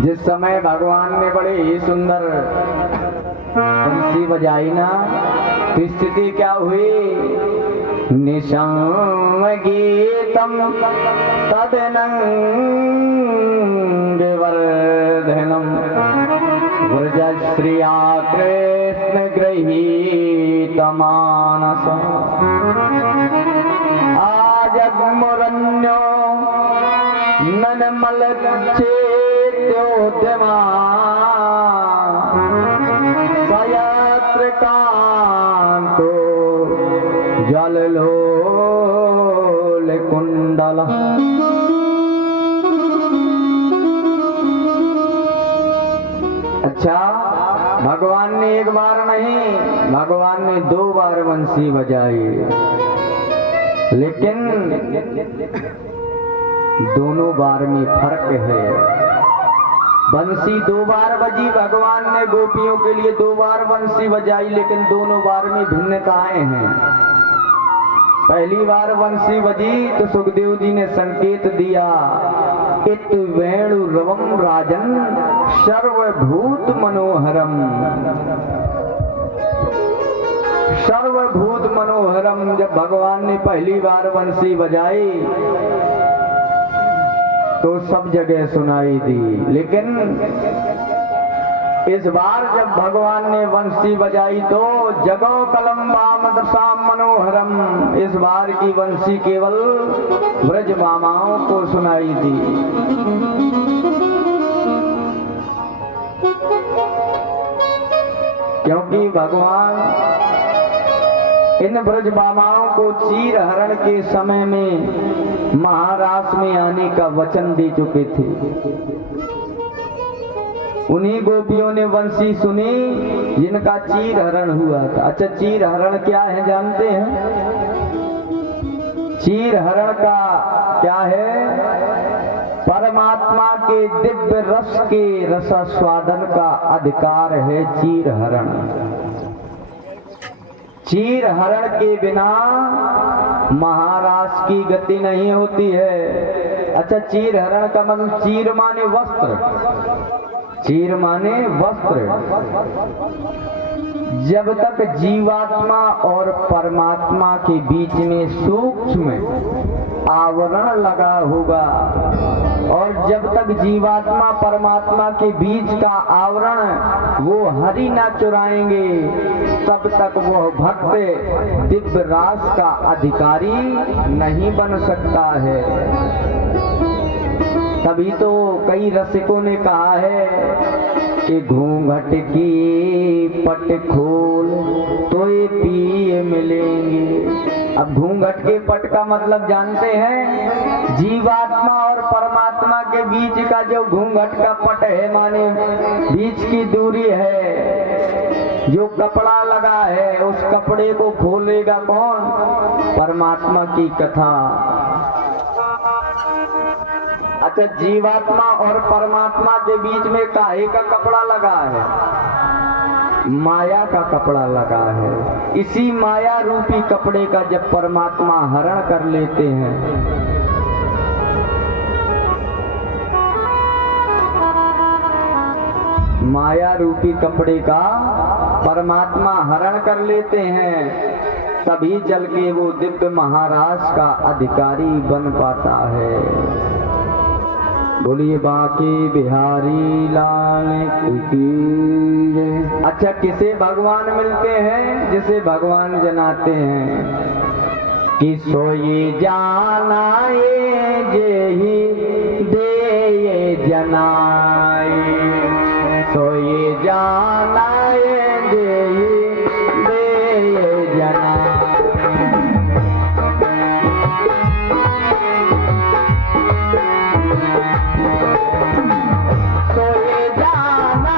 जिस समय भगवान ने बड़े ही सुंदर बंसी बजाई ना, तो स्थिति क्या हुई? निशं गीतम तदनंगवर्धनम व्रजश्रिया कृष्ण गृहीत मानस आजग्मुरन्यो ननमल चेत्योद्यमा सयत्र कांतो जललोल कुंडल। अच्छा, भगवान ने एक बार नहीं, भगवान ने 2 बार बंसी बजाई, लेकिन दोनों बार में फर्क है। बंसी 2 बार बजी, भगवान ने गोपियों के लिए 2 बार बंसी बजाई, लेकिन दोनों बार में भिन्नताएं हैं। पहली बार बंसी बजी तो सुखदेव जी ने संकेत दिया, इत वेणु रवम राजन सर्वभूत मनोहरम। सर्वभूत मनोहरम जब भगवान ने पहली बार बंसी बजाई तो सब जगह सुनाई दी, लेकिन इस बार जब भगवान ने बंसी बजाई तो जगो कलम्बाम दशाम मनोहरम, इस बार की बंसी केवल ब्रज मामाओं को सुनाई दी। क्योंकि भगवान इन ब्रज मामाओं को चीर हरण के समय में महारास में आने का वचन दे चुके थे। उन्हीं गोपियों ने बंसी सुनी जिनका चीर हरण हुआ था। अच्छा, चीर हरण क्या है जानते हैं? चीर हरण का क्या है? परमात्मा के दिव्य रस के रसास्वादन का अधिकार है चीर हरण। चीर हरण के बिना महारास की गति नहीं होती है। अच्छा, चीर हरण का मतलब चीर माने वस्त्र, चीर माने वस्त्र। जब तक जीवात्मा और परमात्मा के बीच में सूक्ष्म आवरण लगा होगा और जब तक जीवात्मा परमात्मा के बीच का आवरण वो हरि ना चुराएंगे, तब तक वह भक्त दिव्य रास का अधिकारी नहीं बन सकता है। तभी तो कई रसिकों ने कहा है कि घूंघट की पट खोल तो ये पिए मिलेंगे। अब घूंघट के पट का मतलब जानते हैं? जीवात्मा और परमात्मा के बीच का जो घूंघट का पट है, माने बीच की दूरी है, जो कपड़ा लगा है, उस कपड़े को खोलेगा कौन? परमात्मा की कथा। अच्छा, जीवात्मा और परमात्मा के बीच में काहे का कपड़ा लगा है? माया का कपड़ा लगा है। इसी माया रूपी कपड़े का जब परमात्मा हरण कर लेते हैं, माया रूपी कपड़े का परमात्मा हरण कर लेते हैं, तभी चल के वो दिव्य महाराज का अधिकारी बन पाता है। बोलिए बांके बिहारी लाल की। अच्छा, किसे भगवान मिलते हैं? जिसे भगवान जनाते हैं कि सोई जाना ये जेहि दे ये जनाए, सोई जाना ये जेहि दे ये जनाए। सोई जाना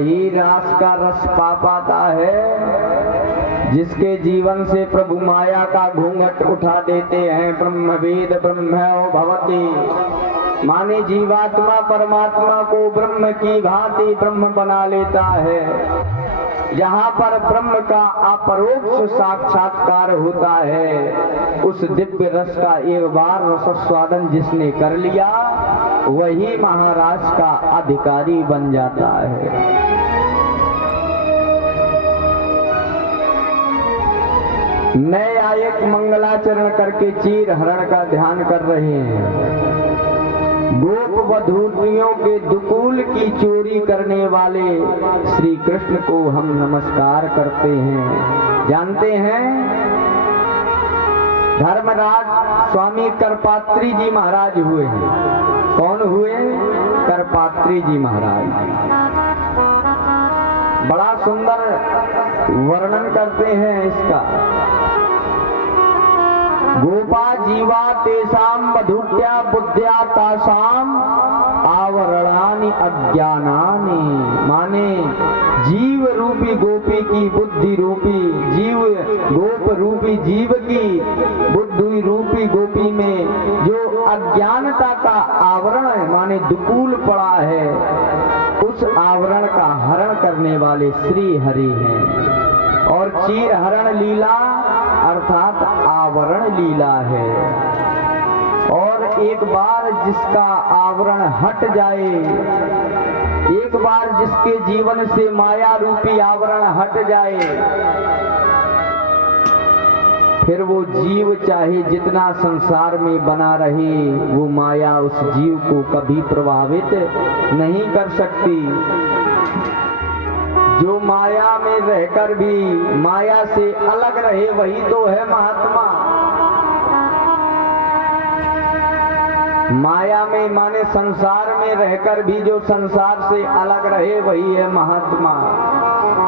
वही रास का रस पा पाता है जिसके जीवन से प्रभु माया का घूंघट उठा देते हैं। ब्रह्मवेद ब्रह्मो भवति, माने जीवात्मा परमात्मा को ब्रह्म की भांति ब्रह्म बना लेता है। जहाँ पर ब्रह्म का अपरोक्ष साक्षात्कार होता है, उस दिव्य रस का एक बार रसस्वादन जिसने कर लिया वही महाराज का अधिकारी बन जाता है। नए आयक मंगलाचरण करके चीर हरण का ध्यान कर रहे हैं। गोप वधूरियों के दुकूल की चोरी करने वाले श्री कृष्ण को हम नमस्कार करते हैं। जानते हैं धर्मराज स्वामी करपात्री जी महाराज हुए हैं। कौन हुए? करपात्री जी महाराज। बड़ा सुंदर वर्णन करते हैं इसका। गोपा जीवा तेषाम वधूट्या बुद्ध्या तासाम आवरणानि अज्ञानानि, माने जीव रूपी गोपी की बुद्धि रूपी जीव, गोप रूपी जीव की बुद्धि रूपी गोपी में जो अज्ञानता का आवरण है, माने दुकूल पड़ा है, उस आवरण का हरण करने वाले श्री हरि हैं। और चीर हरण लीला अर्थात आवरण लीला है। और एक बार जिसका आवरण हट जाए, एक बार जिसके जीवन से माया रूपी आवरण हट जाए, फिर वो जीव चाहे जितना संसार में बना रहे, वो माया उस जीव को कभी प्रभावित नहीं कर सकती। जो माया में रहकर भी माया से अलग रहे वही तो है महात्मा। माया में माने संसार में रहकर भी जो संसार से अलग रहे वही है महात्मा।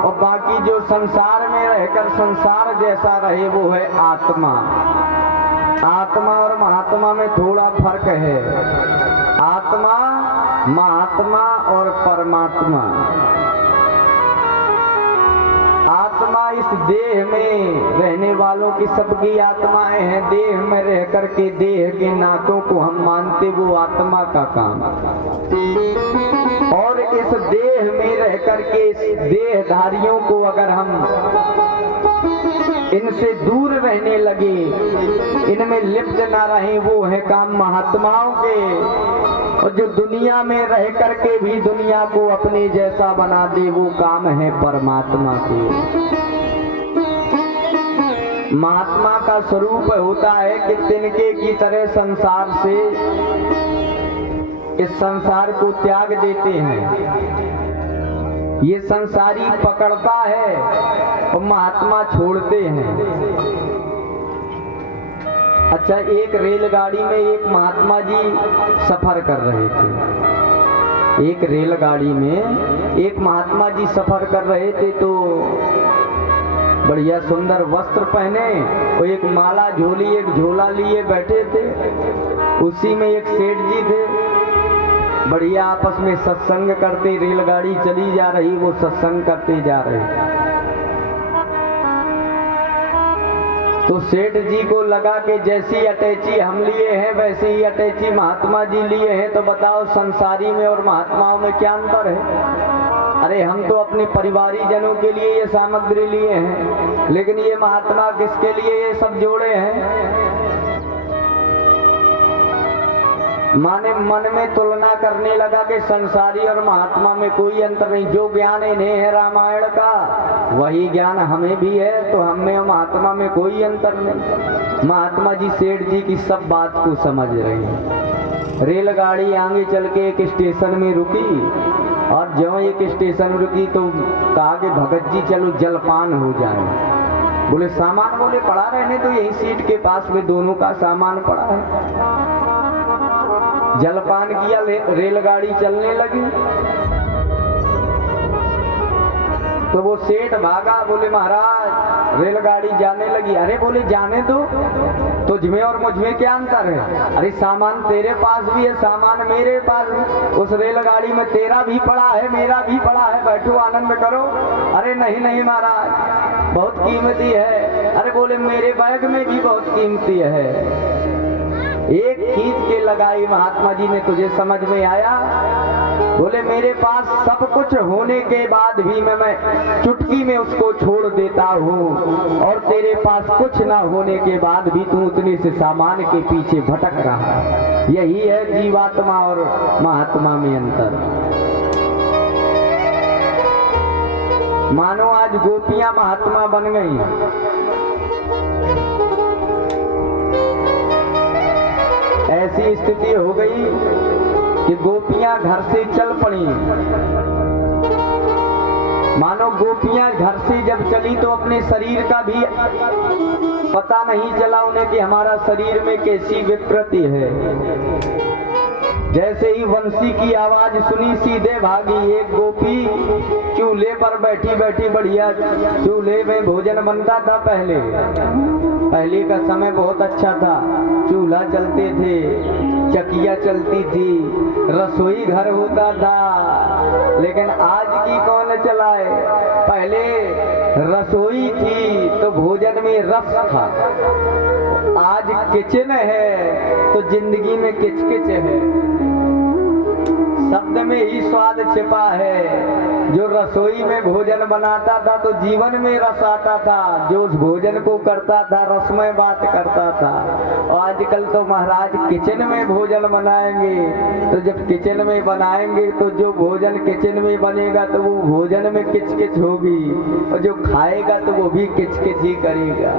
और बाकी जो संसार में रहकर संसार जैसा रहे वो है आत्मा। आत्मा और महात्मा में थोड़ा फर्क है। आत्मा महात्मा और परमात्मा। आत्मा इस देह में रहने वालों की सबकी आत्माएं हैं। देह में रह करके देह के नातों को हम मानते, वो आत्मा का काम। और इस देह में रह करके इस देहधारियों को अगर हम इनसे दूर रहने लगे, इनमें लिप्त ना रहे, वो है काम महात्माओं के। और जो दुनिया में रह करके भी दुनिया को अपने जैसा बना दे, वो काम है परमात्मा के। महात्मा का स्वरूप होता है कि तिनके की तरह संसार से इस संसार को त्याग देते हैं। ये संसारी पकड़ता है और महात्मा छोड़ते हैं। अच्छा, एक रेलगाड़ी में एक महात्मा जी सफर कर रहे थे। एक रेलगाड़ी में एक महात्मा जी सफर कर रहे थे, तो बढ़िया सुंदर वस्त्र पहने और एक माला झोली एक झोला लिए बैठे थे। उसी में एक सेठ जी थे, बढ़िया आपस में सत्संग करते, रेलगाड़ी चली जा रही, वो सत्संग करते जा रहे। तो सेठ जी को लगा कि जैसी अटैची हम लिए हैं वैसे ही अटैची महात्मा जी लिए हैं, तो बताओ संसारी में और महात्माओं में क्या अंतर है? अरे हम तो अपने परिवारी जनों के लिए ये सामग्री लिए हैं, लेकिन ये महात्मा किसके लिए ये सब जोड़े हैं? माने मन में तुलना करने लगा कि संसारी और महात्मा में कोई अंतर नहीं। जो ज्ञान इन्हें है रामायण का, वही ज्ञान हमें भी है, तो हम में और महात्मा में कोई अंतर नहीं। महात्मा जी सेठ जी की सब बात को समझ रहे हैं। रेलगाड़ी आगे चल के एक स्टेशन में रुकी, और जो एक स्टेशन रुकी तो कहा कि भगत जी चलो जलपान हो जाए। बोले सामान? बोले पड़ा रहने तो यही सीट के पास में दोनों का सामान पड़ा है। जलपान किया, रेलगाड़ी चलने लगी। तो वो सेठ भागा, बोले महाराज रेलगाड़ी जाने लगी। अरे बोले जाने दो, तुझ में और मुझ में क्या अंतर है? अरे सामान तेरे पास भी है, सामान मेरे पास भी। उस रेलगाड़ी में तेरा भी पड़ा है, मेरा भी पड़ा है, बैठो आनंद करो। अरे नहीं नहीं महाराज, बहुत कीमती है। अरे बोले मेरे बैग में भी बहुत कीमती है। एक खींच के लगाई महात्मा जी ने, तुझे समझ में आया? बोले मेरे पास सब कुछ होने के बाद भी मैं चुटकी में उसको छोड़ देता हूँ, और तेरे पास कुछ ना होने के बाद भी तू उतने से सामान के पीछे भटक रहा। यही है जीवात्मा और महात्मा में अंतर। मानो आज गोपियां महात्मा बन गई। ऐसी स्थिति हो गई कि गोपियां घर से चल पड़ी। मानो गोपियां घर से जब चली तो अपने शरीर का भी पता नहीं चला उन्हें कि हमारा शरीर में कैसी विकृति है। जैसे ही बंसी की आवाज सुनी सीधे भागी। एक गोपी चूल्हे पर बैठी बैठी, बढ़िया चूल्हे में भोजन बनता था। पहले का समय बहुत अच्छा था, चूल्हा चलते थे, चकिया चलती थी, रसोई घर होता था। लेकिन आज की कौन चलाए? पहले रसोई थी तो भोजन में रस था, आज किचन है तो जिंदगी में किचकिच है। शब्द में ही स्वाद छिपा है। जो रसोई में भोजन बनाता था तो जीवन में रस आता था, जो उस भोजन को करता था रसमय बात करता था। और आजकल तो महाराज किचन में भोजन बनाएंगे, तो जब किचन में बनाएंगे तो जो भोजन किचन में बनेगा तो वो भोजन में किचकिच होगी, और जो खाएगा तो वो भी किचकिच ही करेगा।